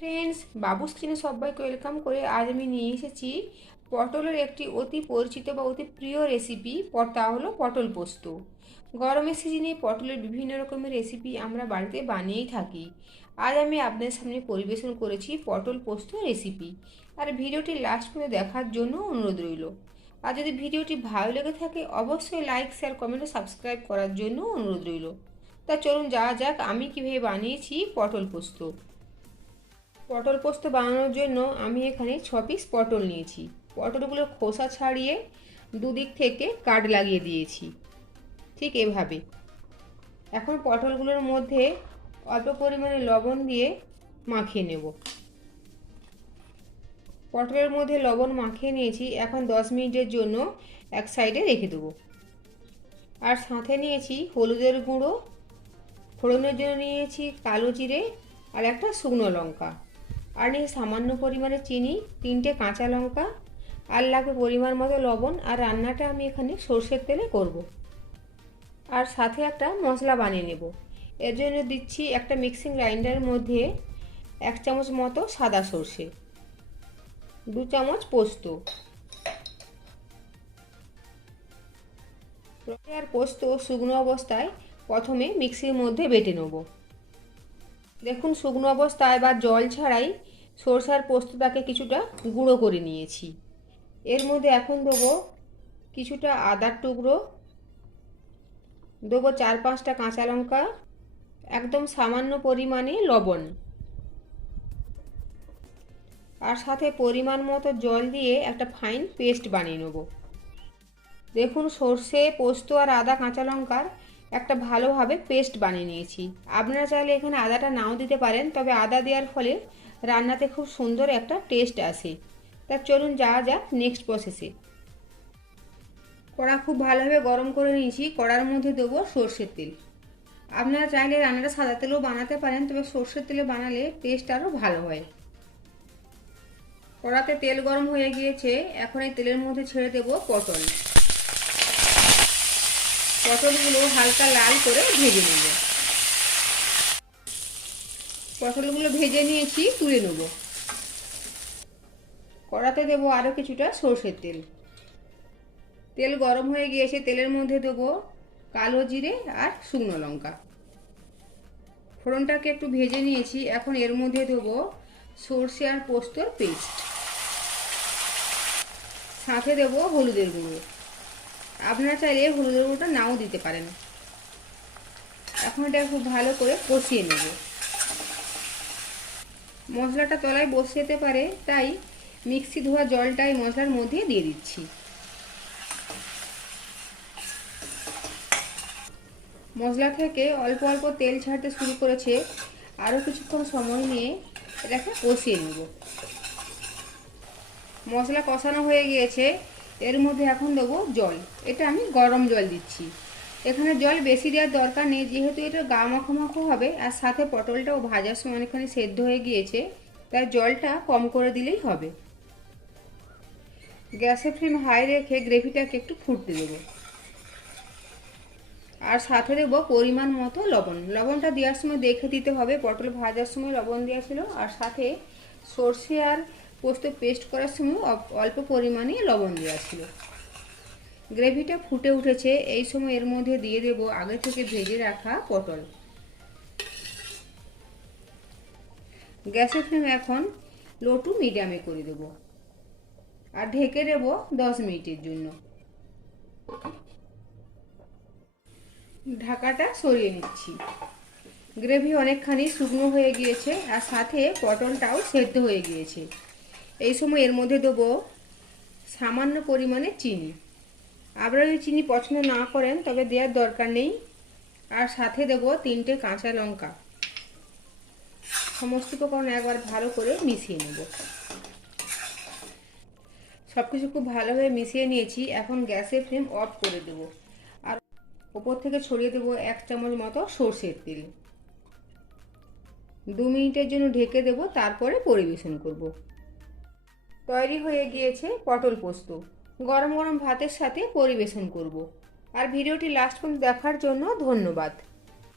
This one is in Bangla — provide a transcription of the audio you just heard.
ফ্রেন্ডস, বাবুস কিচেনে সবাইকে ওয়েলকাম করে আজ আমি নিয়ে এসেছি পটলের একটি অতি পরিচিত বা অতি প্রিয় রেসিপি। তা হলো পটল পোস্ত। গরমের সিজনে পটলের বিভিন্ন রকমের রেসিপি আমরা বাড়িতে বানিয়েই থাকি। আজ আমি আপনাদের সামনে পরিবেশন করেছি পটল পোস্ত রেসিপি। আর ভিডিওটি লাস্ট পর্যন্ত দেখার জন্য অনুরোধ রইল। আর যদি ভিডিওটি ভালো লেগে থাকে অবশ্যই লাইক, শেয়ার, কমেন্ট ও সাবস্ক্রাইব করার জন্য অনুরোধ রইল। তা চলুন যাওয়া যাক আমি কীভাবে বানিয়েছি পটল পোস্ত। পটল পোস্ত বানানোর জন্য আমি এখানে 6 পিস পটল নিয়েছি। পটলগুলো খোসা ছাড়িয়ে দুদিক থেকে কাট লাগিয়ে দিয়েছি, ঠিক এভাবে। এখন পটলগুলোর মধ্যে অল্প পরিমাণে লবণ দিয়ে মাখিয়ে নেব। পটলের মধ্যে লবণ মাখিয়ে নিয়েছি। এখন 10 মিনিটের জন্য এক সাইডে রেখে দেবো। আর সাথে নিয়েছি হলুদের গুঁড়ো, ফোড়নের জন্য নিয়েছি কালো জিরে আর একটা শুকনো লঙ্কা, আর নিয়ে সামান্য পরিমাণে চিনি, 3টে কাঁচা লঙ্কা, আর লাগবে পরিমাণ মতো লবণ। আর রান্নাটা আমি এখানে সর্ষের তেলে করব। আর সাথে একটা মশলা বানিয়ে নেব। এর জন্য দিচ্ছি একটা মিক্সিং গ্রাইন্ডারের মধ্যে 1 চামচ মতো সাদা সর্ষে, 2 চামচ পোস্ত। আর পোস্ত শুকনো অবস্থায় প্রথমে মিক্সির মধ্যে বেটে নেব। দেখুন, শুকনো অবস্থায় বা জল ছাড়াই সরষার পোস্তটাকে কিছুটা গুঁড়ো করে নিয়েছি। এর মধ্যে এখন দেবো কিছুটা আদার টুকরো, দেবো 4-5টা কাঁচা লঙ্কা, একদম সামান্য পরিমাণে লবণ, আর সাথে পরিমাণ মতো জল দিয়ে একটা ফাইন পেস্ট বানিয়ে নেব। দেখুন, সর্ষে, পোস্ত আর আদা, কাঁচা লঙ্কার একটা ভালোভাবে পেস্ট বানিয়ে নিয়েছি। আপনারা চাইলে এখানে আদাটা নাও দিতে পারেন, তবে আদা দেওয়ার ফলে রান্নাতে খুব সুন্দর একটা টেস্ট আসে। তা চলুন যাওয়া যাক নেক্সট প্রসেসে। কড়া খুব ভালোভাবে গরম করে নিয়েছি। কড়ার মধ্যে দেবো সর্ষের তেল। আপনারা চাইলে রান্নাটা সাদা তেলেও বানাতে পারেন, তবে সর্ষের তেলে বানালে টেস্ট আরও ভালো হয়। কড়াতে তেল গরম হয়ে গিয়েছে। এখন এই তেলের মধ্যে ছেড়ে দেবো পটল। পটলগুলো হালকা লাল করে ভেজে নেব। পটলগুলো ভেজে নিয়েছি, তুলে নেব। কড়াতে দেবো আরও কিছুটা সর্ষের তেল। তেল গরম হয়ে গিয়েছে। তেলের মধ্যে দেবো কালো জিরে আর শুকনো লঙ্কা। ফোড়নটাকে একটু ভেজে নিয়েছি। এখন এর মধ্যে দেবো সর্ষে আর পোস্তর পেস্ট, সাথে দেবো হলুদের গুঁড়ো। আপনারা চাইলে হলুদের গুঁড়োটা নাও দিতে পারেন। এখন এটা খুব ভালো করে কষিয়ে নেব। মশলাটা তলায় বসে যেতে পারে, তাই মিক্সি ধোয়া জলটা এই মশলার মধ্যে দিয়ে দিচ্ছি। মশলা থেকে অল্প অল্প তেল ছাড়তে শুরু করেছে। আরও কিছুক্ষণ সময় নিয়ে এটাকে কষিয়ে নেব। মশলা কষানো হয়ে গিয়েছে। এর মধ্যে এখন দেবো জল। এটা আমি গরম জল দিচ্ছি। এখানে জল বেশি দেওয়ার দরকার নেই, যেহেতু এটা গা মাখো মাখো হবে, আর সাথে পটলটাও ভাজার সময় অনেকখানি সেদ্ধ হয়ে গিয়েছে, তাই জলটা কম করে দিলেই হবে। গ্যাসের ফ্লেম হাই রেখে গ্রেভিটাকে একটু ফুটতে দেবো। আর সাথে দেবো পরিমাণ মতো লবণ। লবণটা দেওয়ার সময় দেখে দিতে হবে, পটল ভাজার সময় লবণ দেওয়া ছিল। আর সাথে সর্ষে আর পোস্ত পেস্ট করার সময় অল্প পরিমাণে লবণ দেওয়া ছিল। গ্রেভিটা ফুটে উঠেছে। এই সময় এর মধ্যে দিয়ে দেবো আগে থেকে ভেজে রাখা পটল। গ্যাসের ফ্লেম এখন লো টু মিডিয়ামে করে দেবো, আর ঢেকে দেবো 10 মিনিটের জন্য। ঢাকাটা সরিয়ে নিচ্ছি। গ্রেভি অনেকখানি শুকনো হয়ে গিয়েছে, আর সাথে পটলটাও সেদ্ধ হয়ে গিয়েছে। এই সময় এর মধ্যে দেবো সামান্য পরিমাণে চিনি। আপনারা যদি চিনি পছন্দ না করেন তবে দেওয়ার দরকার নেই। আর সাথে দেবো 3টে কাঁচা লঙ্কা। সমস্ত উপকরণ একবার ভালো করে মিশিয়ে নেব। সব কিছু খুব ভালোভাবে মিশিয়ে নিয়েছি। এখন গ্যাসের ফ্লেম অফ করে দেবো, আর ওপর থেকে ছড়িয়ে দেবো 1 চামচ মতো সর্ষের তেল। 2 মিনিটের জন্য ঢেকে দেবো, তারপরে পরিবেশন করব। তৈরি হয়ে গিয়েছে পটল পোস্ত। গরম গরম ভাতের সাথে পরিবেশন করব। আর ভিডিওটি লাস্ট পর্যন্ত দেখার জন্য ধন্যবাদ।